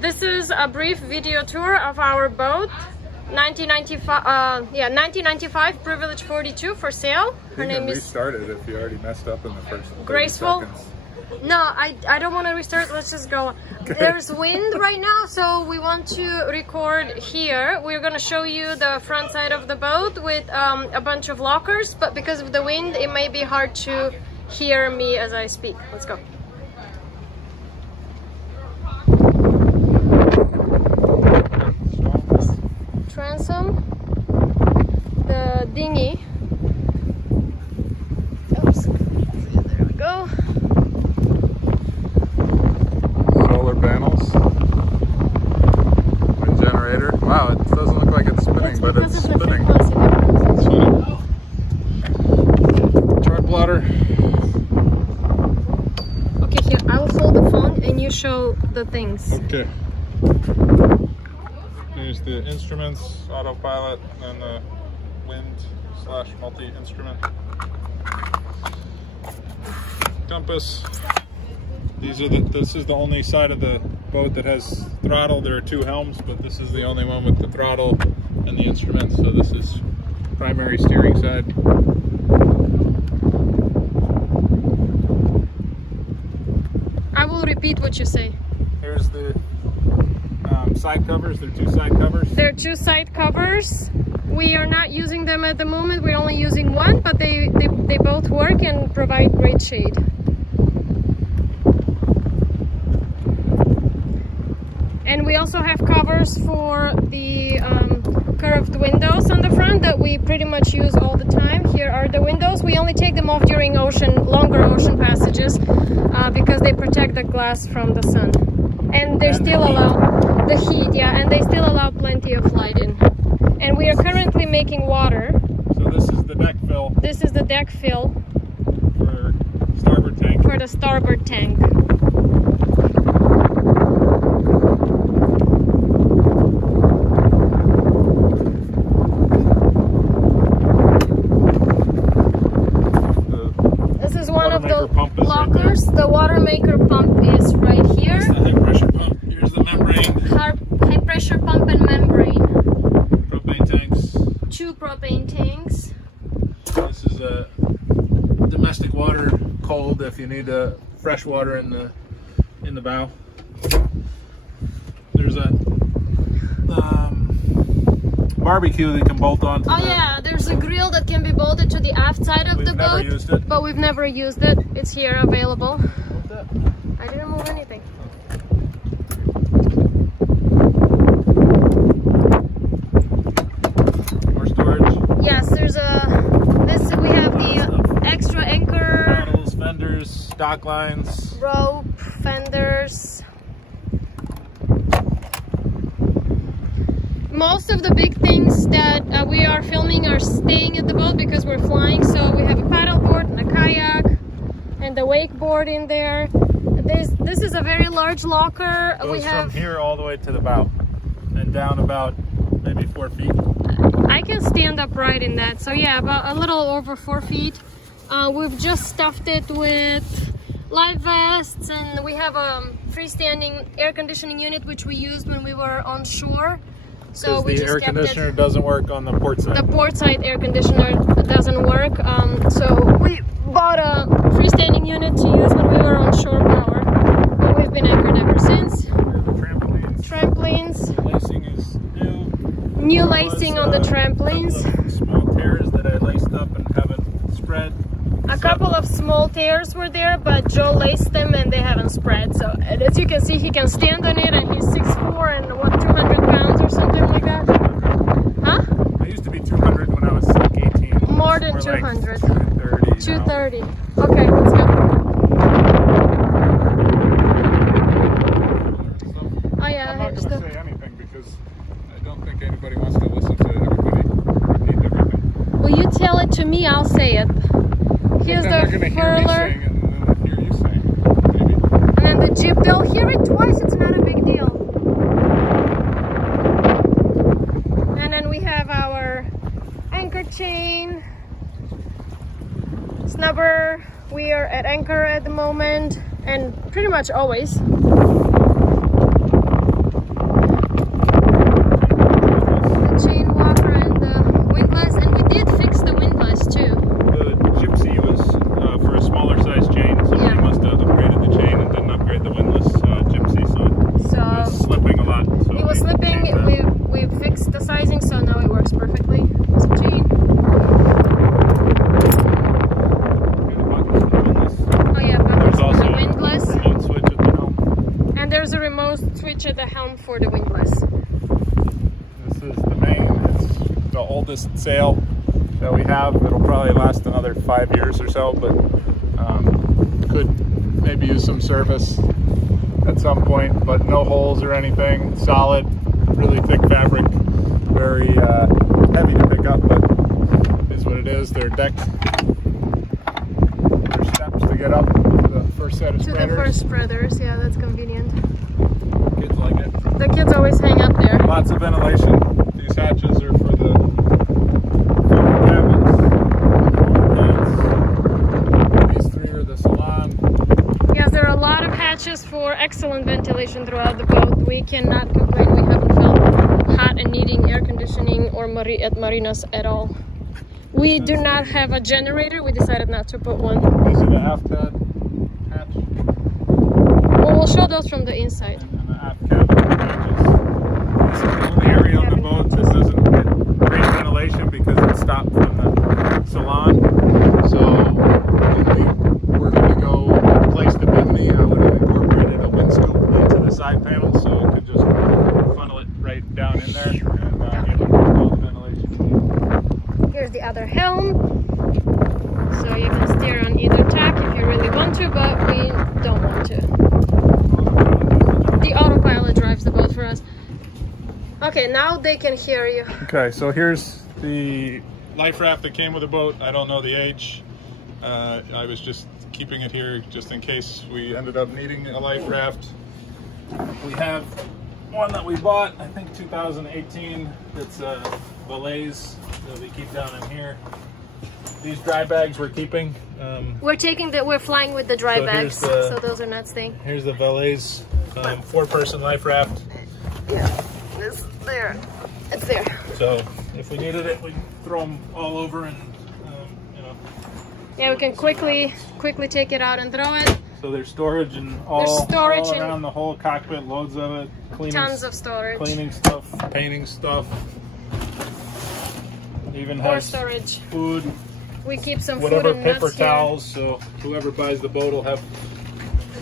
This is a brief video tour of our boat. 1995 Privilege 42 for sale. Her name is... Restart it if you already messed up in the first Graceful. seconds. No, I don't want to restart. Let's just go. Okay. There's wind right now, so we want to record here. We're gonna show you the front side of the boat with a bunch of lockers, but because of the wind, it may be hard to hear me as I speak. Let's go. Transom, the dinghy. Oops. There we go. Solar panels. My generator. Wow, it doesn't look like it's spinning, but it's spinning. Chart plotter. Okay, here, I will hold the phone and you show the things. Okay. Here's the instruments, autopilot, and the wind/multi-instrument. Compass. This is the only side of the boat that has throttle. There are two helms, but this is the only one with the throttle and the instruments. So this is primary steering side. I will repeat what you say. Here's the side covers. There are two side covers. There are two side covers. We are not using them at the moment. We're only using one, but they both work and provide great shade. And we also have covers for the curved windows on the front that we pretty much use all the time. Here are the windows. We only take them off during longer ocean passages because they protect the glass from the sun. And they still allow the heat, yeah, and they still allow plenty of light in. And we are currently making water. So this is the deck fill. This is the deck fill for starboard tank. For the starboard tank. This is one of the lockers. Right, the water maker pump is right here. Here's the high pressure pump. Here's the membrane. High pressure pump and membrane. Propane tanks. Two propane tanks. This is a domestic water, cold if you need fresh water in the bow. There's a barbecue that can bolt onto. Oh yeah, there's a grill that can be bolted to the aft side of the boat. We've never used it. But we've never used it. It's here available. What's that? I didn't move anything. More storage. Yes, there's we have the extra anchor. Paddles, fenders, dock lines. Rope, fenders. Most of the big things that we are filming are staying at the boat because we're flying. So we have a paddleboard and a kayak and the wakeboard in there. This is a very large locker. Goes from here all the way to the bow and down about maybe 4 feet. I can stand upright in that. So yeah, about a little over 4 feet. We've just stuffed it with life vests, and we have a freestanding air conditioning unit which we used when we were on shore. So we the just air conditioner doesn't work on the port side. The port side air conditioner doesn't work. So we bought a freestanding unit to use when we were on shore power. And we've been anchored ever since. Trampolines. Trampolines. The lacing is new. New lacing on the trampolines. Small tears that I laced up and haven't spread. A couple of small tears were there, but Joe laced them and they haven't spread. So as you can see, he can stand on it, and he's 6'4" and what, 200 pounds or something like that? Huh? I used to be 200 when I was like 18. More than 200. Like 230. 230. Okay, let's go. Oh yeah, I'm not here's going to say anything because I don't think anybody wants to listen to everybody repeat everything. Will you tell it to me? I'll say it. Here's the furler. And then the jib. They'll hear it twice. It's not a big deal. And then we have our anchor chain, snubber. We are at anchor at the moment, and pretty much always. switch at the helm for the windlass. This is the main. It's the oldest sail that we have. It'll probably last another 5 years or so, but could maybe use some service at some point, but no holes or anything. Solid, really thick fabric, very heavy to pick up, but is what it is. They're decked. There's steps to get up to the first set of spreaders. To the first spreaders, yeah, that's convenient. Kids like it. The kids always hang up there. Lots of ventilation. These hatches are for the cabins. These three are the salon. Yes, there are a lot of hatches for excellent ventilation throughout the boat. We cannot complain. We haven't felt hot and needing air conditioning or at marinas at all. We do not have a generator. We decided not to put one. These are the aft hatch. Well, we'll show those from the inside. And the aft cabin hatches. This is the only area on the boat that doesn't get great ventilation because it's stopped from the salon. So when we were going to go replace the bimini, I would have incorporated a wind scoop into the side panel so it could just funnel it right down in there and give all the ventilation. Here's the other helm. So you can steer on either tack if you really want to, but we don't want to. The autopilot drives the boat for us. Okay, now they can hear you. Okay, so here's the life raft that came with the boat. I don't know the age. I was just keeping it here just in case we ended up needing a life raft. We have one that we bought, I think 2018. It's a Valaise that we keep down in here. These dry bags we're keeping. We're flying with the dry bags, so those are not staying. Here's the Valaise 4-person life raft. Yeah, this there. It's there. So if we needed it, we throw them all over and you know. Yeah, we can quickly take it out and throw it. So there's storage and all around the whole cockpit, loads of it. Tons of storage. Cleaning stuff, painting stuff. Even More has storage. Food. We keep some whatever, food and nuts paper here. towels, so whoever buys the boat will have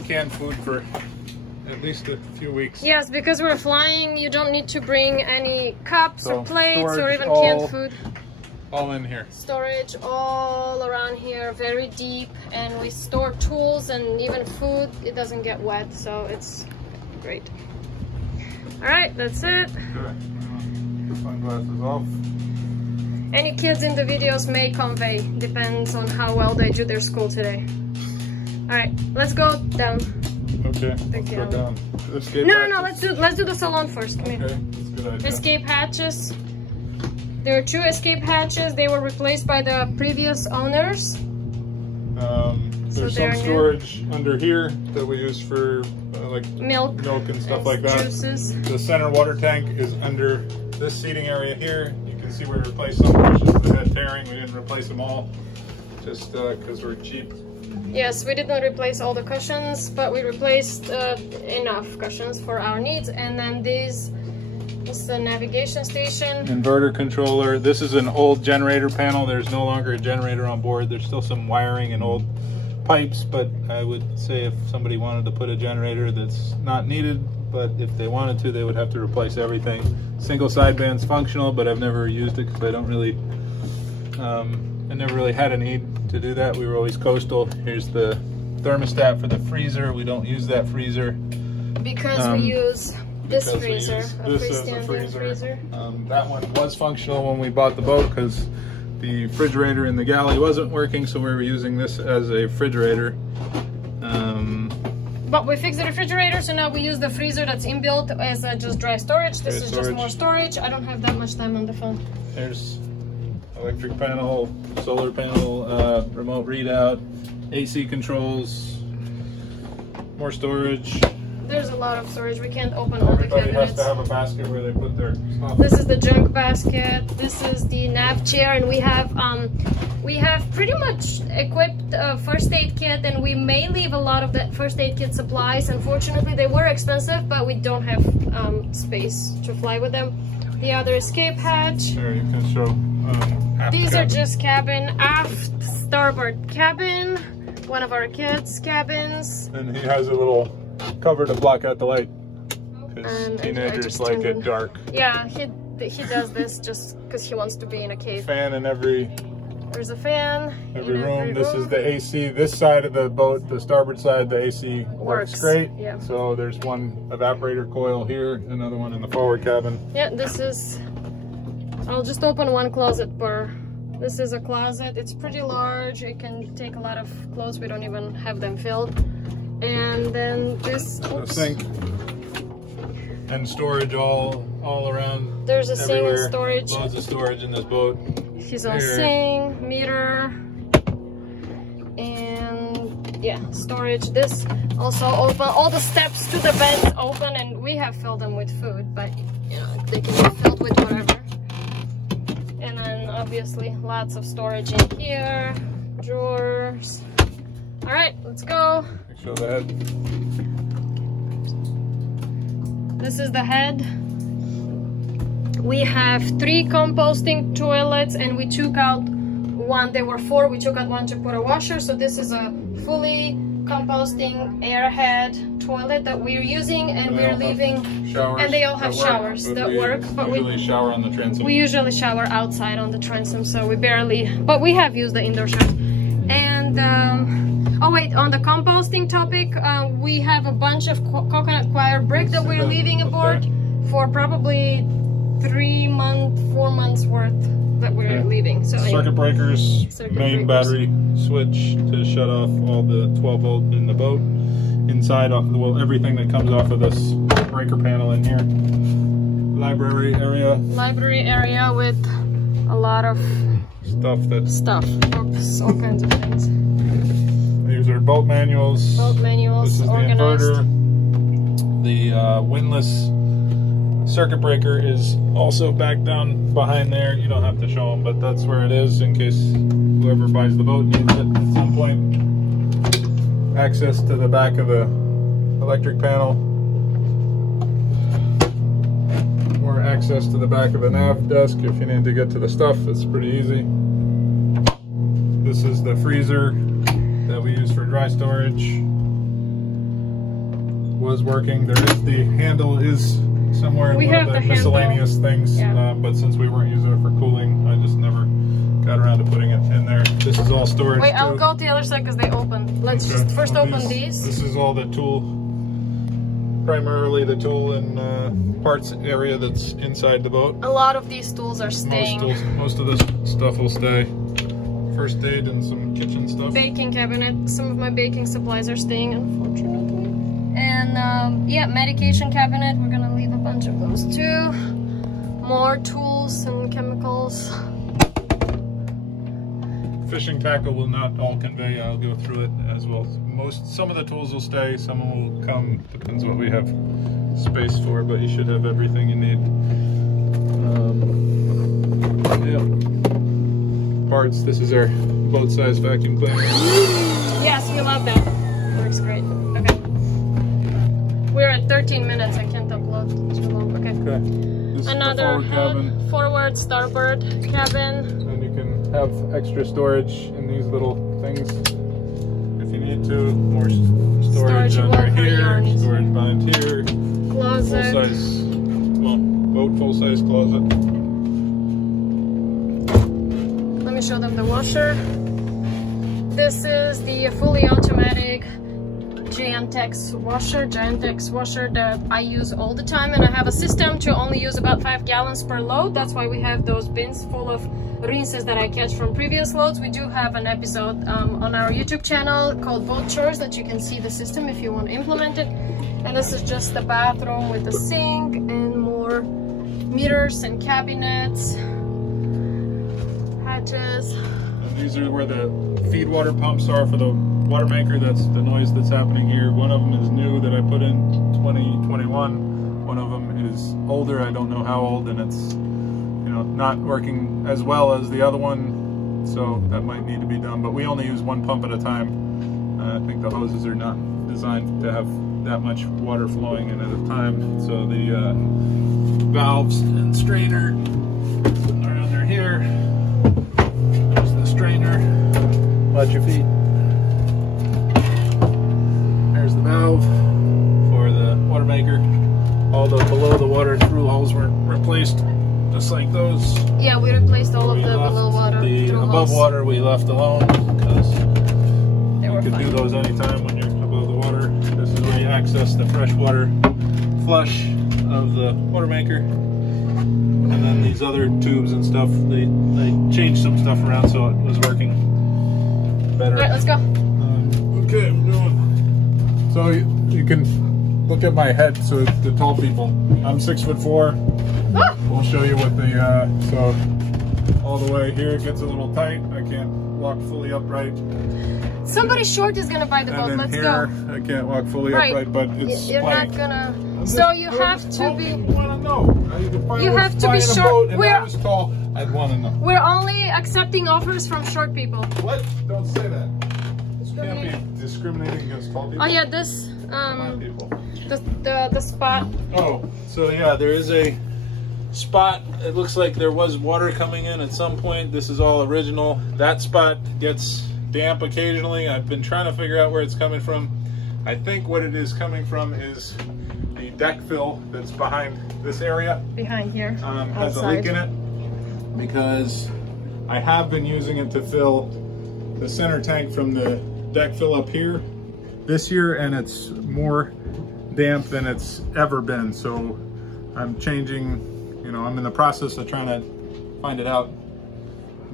canned food for at least a few weeks. Yes, because we're flying, you don't need to bring any cups or plates or even all, canned food. All in here. Storage all around here, very deep, and we store tools and even food. It doesn't get wet, so it's great. All right, that's it. Okay. Sunglasses off. Any kids in the videos may convey, depends on how well they do their school today. All right, let's go down. Okay, let's go down. Escape no, let's do the salon first. Come here. Okay, that's a good idea. Escape hatches. There are 2 escape hatches. They were replaced by the previous owners. There's some storage under here that we use for like milk and stuff like that. Juices. The center water tank is under this seating area here. You can see we replaced some cushions that had tearing. We didn't replace them all just because we're cheap. Yes, we didn't replace all the cushions, but we replaced enough cushions for our needs. And then this is the navigation station. Inverter controller. This is an old generator panel. There's no longer a generator on board. There's still some wiring and old pipes, but I would say if somebody wanted to put a generator that's not needed, but if they wanted to, they would have to replace everything. Single sideband's functional, but I've never used it because I don't really, I never really had a need to do that. We were always coastal. Here's the thermostat for the freezer. We don't use that freezer because we use this freezer, a freestanding freezer. That one was functional when we bought the boat because the refrigerator in the galley wasn't working, so we were using this as a refrigerator. But we fixed the refrigerator, so now we use the freezer that's inbuilt as just dry storage. This is just more storage. I don't have that much time on the phone. There's electric panel, solar panel, remote readout, AC controls, more storage. There's a lot of storage. We can't open all the cabinets. Everybody has to have a basket where they put their stuff. This is the junk basket. This is the nav chair, and we have pretty much equipped first aid kit, and we may leave a lot of that first aid kit supplies. Unfortunately, they were expensive, but we don't have space to fly with them. The other escape hatch. There, you can show. These are just cabin, aft starboard cabin. One of our kids' cabins. And he has a little cover to block out the light. Because And teenagers like it dark. Yeah, he does this just because he wants to be in a cave. Fan in every... There's a fan Every room. This is the AC. This side of the boat, the starboard side, the AC works great. Yeah. So there's one evaporator coil here, another one in the forward cabin. Yeah, this is... I'll just open one closet per... This is a closet. It's pretty large. It can take a lot of clothes. We don't even have them filled. And then this... A sink. And storage all around. There's a sink and storage. Loads of storage in this boat. His own sink, meter, and yeah, storage. This also open, all the steps to the vents open, and we have filled them with food, but you know, they can be filled with whatever. And then obviously lots of storage in here, drawers. All right, let's go. Show the head. This is the head. We have 3 composting toilets, and we took out one. There were 4. We took out one to put a washer. So this is a fully composting airhead toilet that we're using, and we're leaving. Showers, and they all have showers that work. But we usually shower on the transom. We usually shower outside on the transom, so we barely. But we have used the indoor showers. And oh wait, on the composting topic, we have a bunch of coconut coir brick that we're leaving aboard for probably 4 months worth that we're leaving. So circuit breakers, main battery switch to shut off all the 12 volt in the boat. Inside, well, everything that comes off of this breaker panel in here. Library area. Library area with a lot of stuff, books, all kinds of things. These are boat manuals. Boat manuals. This is organized. The inverter. The windlass circuit breaker is also back down behind there. You don't have to show them, but that's where it is in case whoever buys the boat needs it at some point. Access to the back of the electric panel, or access to the back of the nav desk if you need to get to the stuff. It's pretty easy. This is the freezer that we use for dry storage. Was working. There is the handle is somewhere in one of the miscellaneous things, but since we weren't using it for cooling, I just never got around to putting it in there. This is all storage. Wait, I'll go to the other side because they open. Let's just first open these. This is all the tool, primarily the tool and parts area that's inside the boat. A lot of these tools are staying. Most of this stuff will stay. First aid and some kitchen stuff. Baking cabinet. Some of my baking supplies are staying, unfortunately. And yeah, medication cabinet. We're gonna leave a bunch of those too. More tools and chemicals. Fishing tackle will not all convey. I'll go through it as well. Some of the tools will stay. Some will come. Depends what we have space for. But you should have everything you need. Yeah. Parts. This is our boat-size vacuum cleaner. Yes, we love that. Works great. Okay. We're at 13 minutes. I can't upload too long. Okay. This is another head, forward, starboard cabin. And you can have extra storage in these little things if you need to. More storage under here, storage behind here. Closet. Full-size, well, boat full-size closet. Let me show them the washer. This is the fully automatic Giantex washer that I use all the time, and I have a system to only use about 5 gallons per load. That's why we have those bins full of rinses that I catch from previous loads. We do have an episode on our YouTube channel called Boat Chores that you can see the system if you want to implement it. And this is just the bathroom with the sink and more meters and cabinets, hatches. And these are where the feed water pumps are for the water maker. That's the noise that's happening here. One of them is new that I put in 2021. One of them is older. I don't know how old, and it's, you know, not working as well as the other one, so that might need to be done. But we only use one pump at a time. I think the hoses are not designed to have that much water flowing in at a time. So the valves and strainer are under here. There's the strainer. Watch your feet. There's the valve for the water maker. all the below the water through holes were replaced, just like those. Yeah, we replaced all of the below water. The through above holes. water we left alone because They you were can fine. do those anytime when you're above the water. This is where you access the freshwater flush of the water maker. And then these other tubes and stuff, they changed some stuff around so it was working better. All right, let's go. Okay, I'm doing. So you can look at my head. So the tall people, I'm 6'4". Ah! We'll show you what the so all the way here it gets a little tight. I can't walk fully upright. Somebody short is gonna buy the boat. And then Let's here go. I can't walk fully Right. upright, but it's You're plank. not gonna. So you have to be. You have to be short. If I was tall, I'd want to know. We're only accepting offers from short people. What? Don't say that. You can't be discriminating against tall people. Oh yeah, this People. the spot. Oh, so yeah, there is a spot. It looks like there was water coming in at some point. This is all original. That spot gets damp occasionally. I've been trying to figure out where it's coming from. I think what it is coming from is the deck fill that's behind this area. Behind here. Has a leak in it because I have been using it to fill the center tank from the deck fill up here this year, and it's more damp than it's ever been. So I'm changing, you know, I'm in the process of trying to find it out,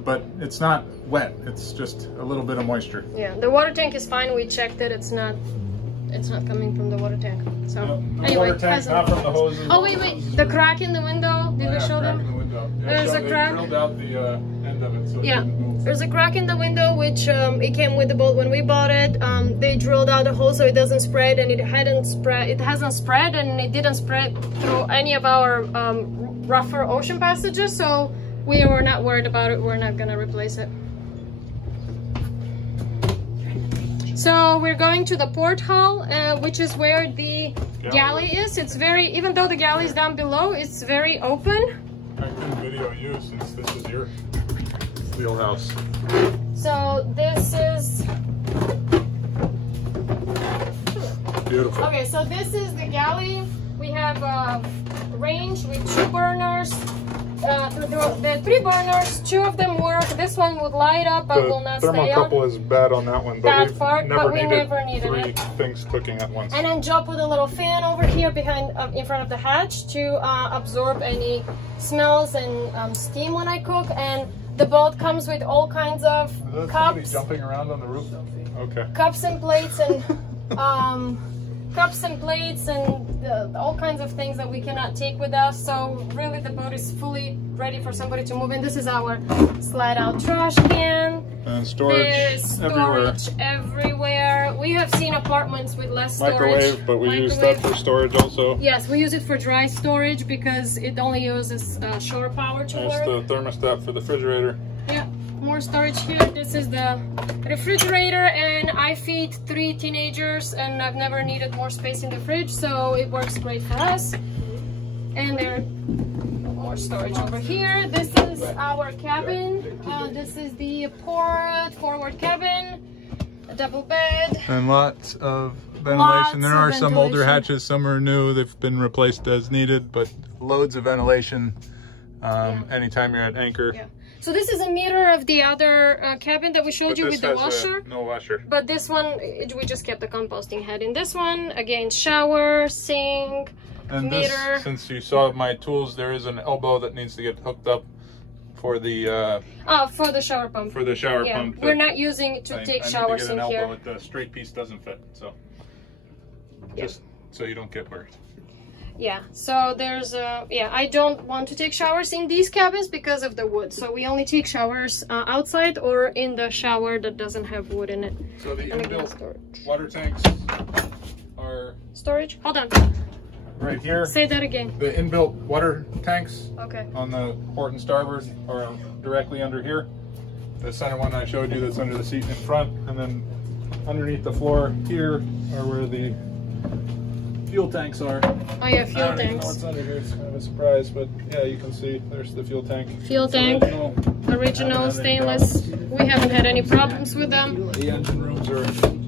but it's not wet. It's just a little bit of moisture. Yeah, the water tank is fine. We checked it. It's not coming from the water tank. So No, anyway, water tank, not from the hoses. Oh wait, the crack in the window. Did we show Crack in them? the window. There's so a they crack. drilled out the end of it so it Yeah, didn't move. there's a crack in the window, which it came with the boat when we bought it. They drilled out the hole so it doesn't spread, and it hasn't spread, and it didn't spread through any of our rougher ocean passages. So we were not worried about it. We're not gonna replace it. So we're going to the port hall, which is where the galley is. It's very, even though the galley is down below, it's very open. I couldn't video you since this is your wheelhouse. So this is, Beautiful. okay, so this is the galley. We have a range with 2 burners. The 3 burners, 2 of them work. This one would light up but will not stay on. Thermocouple is bad on that one, but That we've part, never but we never needed 3 it. things cooking at once. And then Joe put a little fan over here behind, in front of the hatch to absorb any smells and steam when I cook. And the boat comes with all kinds of Is that somebody cups, jumping around on the roof? Okay. cups and plates and all kinds of things that we cannot take with us. So really the boat is fully ready for somebody to move in. This is our slide out trash can. And storage There's storage everywhere. We have seen apartments with less storage. Microwave, but we use that for storage also. Yes, we use it for dry storage because it only uses shore power to That's work. the thermostat for the refrigerator. Yeah, more storage here. This is the refrigerator, and I feed 3 teenagers, and I've never needed more space in the fridge, so it works great for us. And there's more storage over here. This is our cabin. This is the forward cabin, a double bed. And lots of ventilation. Lots There are of some older ventilation. hatches, some are new. They've been replaced as needed, but loads of ventilation anytime you're at anchor. Yeah. So this is a mirror of the other cabin that we showed you with the washer. No washer. But this one, we just kept the composting head. In this one, again, shower, sink, And mirror. this, since you saw my tools, there is an elbow that needs to get hooked up for the for the shower pump. Yeah, pump. we're not using it to take showers in here. The straight piece doesn't fit, so just so you don't get hurt. Yeah, so there's I don't want to take showers in these cabins because of the wood. So we only take showers outside or in the shower that doesn't have wood in it. So the And again, inbuilt storage. water tanks are Storage? Hold on. right here. Say that again. The inbuilt water tanks Okay. on the port and starboard are directly under here. The center one I showed you that's under the seat in front, and then underneath the floor here are where the fuel tanks are. Oh yeah, fuel I don't even know tanks. what's under here. It's kind of a surprise, but yeah, you can see there's the fuel tank. Fuel tank, original stainless. We haven't had any problems with them. The engine rooms are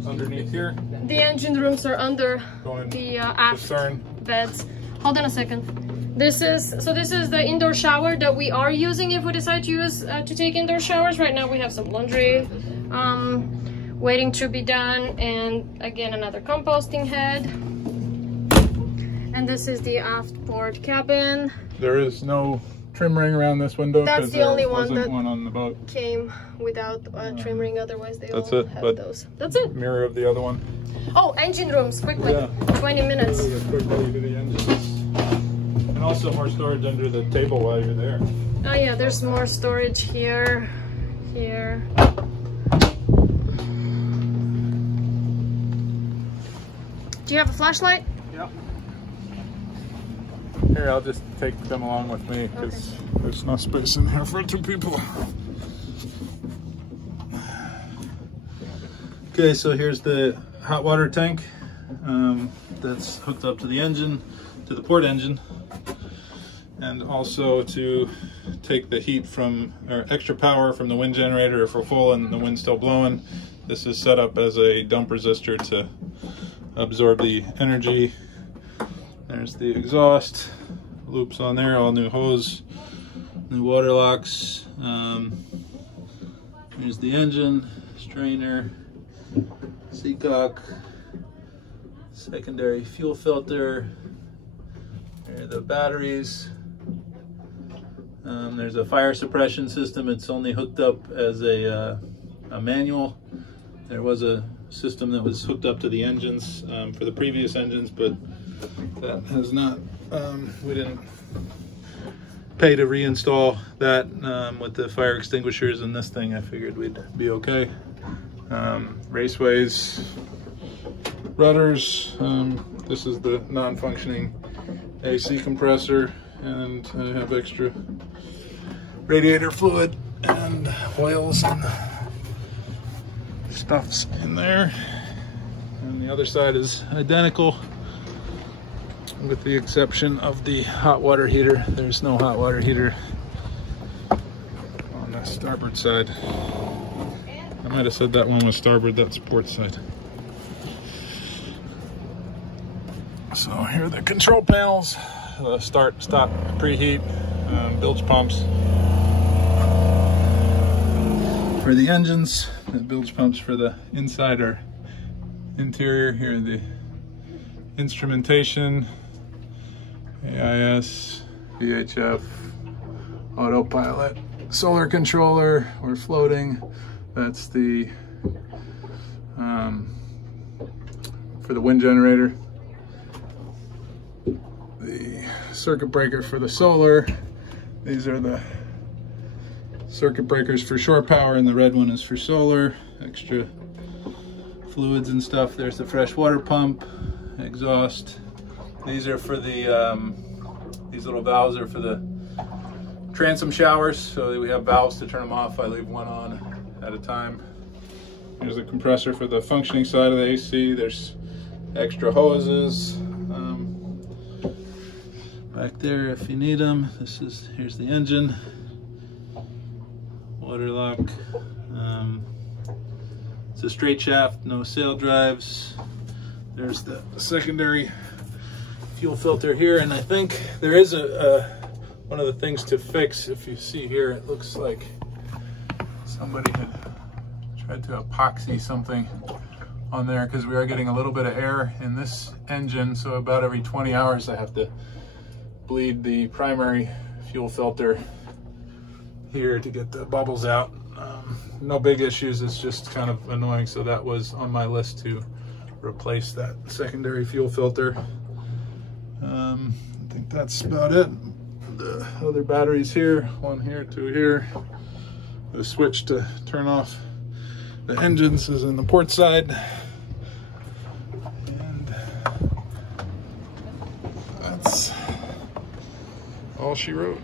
underneath here. The engine rooms are under Going the to aft stern. beds. hold on a second. This is the indoor shower that we are using if we decide to use to take indoor showers. Right now we have some laundry waiting to be done, and again another composting head. And this is the aft port cabin. There is no trim ring around this window. That's the only one that on the boat came without trim ring. Otherwise, they that's all it, have but those. That's it. Mirror of the other one. Oh, engine rooms, quickly. Yeah. 20 minutes. Quickly to the engines. And also more storage under the table while you're there. Oh yeah, there's more storage here, here. Do you have a flashlight? Yep. Here, I'll just take them along with me because there's no space in here for 2 people. Okay, so here's the hot water tank that's hooked up to the engine, to the port engine, and also to take the heat from, or extra power from the wind generator if we're full and the wind's still blowing. This is set up as a dump resistor to absorb the energy. There's the exhaust loops on there, all new hose, new water locks. Here's the engine, strainer, seacock, secondary fuel filter. There are the batteries. There's a fire suppression system. It's only hooked up as a manual. There was a system that was hooked up to the engines for the previous engines, but that has not, we didn't pay to reinstall that with the fire extinguishers and this thing. I figured we'd be okay. Raceways, rudders. This is the non-functioning AC compressor, and I have extra radiator fluid and oils and stuff's in there. And the other side is identical, with the exception of the hot water heater. There's no hot water heater on the starboard side. I might have said that one was starboard, that's port side. So here are the control panels, start, stop, preheat, bilge pumps. For the engines, the bilge pumps for the inside or interior. Here are the instrumentation, AIS, VHF, autopilot, solar controller. We're floating. That's the for the wind generator. The circuit breaker for the solar. These are the circuit breakers for shore power, and the red one is for solar. Extra fluids and stuff. There's the fresh water pump, exhaust. These are for the these little valves are for the transom showers, so we have valves to turn them off. I leave one on at a time. There's a compressor for the functioning side of the AC. There's extra hoses back there if you need them. Here's the engine, water lock. It's a straight shaft, no sail drives. There's the secondary fuel filter here, and I think there is one of the things to fix. If you see here, it looks like somebody had tried to epoxy something on there, because we are getting a little bit of air in this engine, so about every 20 hours I have to bleed the primary fuel filter here to get the bubbles out. No big issues, it's just kind of annoying, so that was on my list to replace that secondary fuel filter. I think that's about it. The other batteries here, one here, two here. The switch to turn off the engines is in the port side. And that's all she wrote.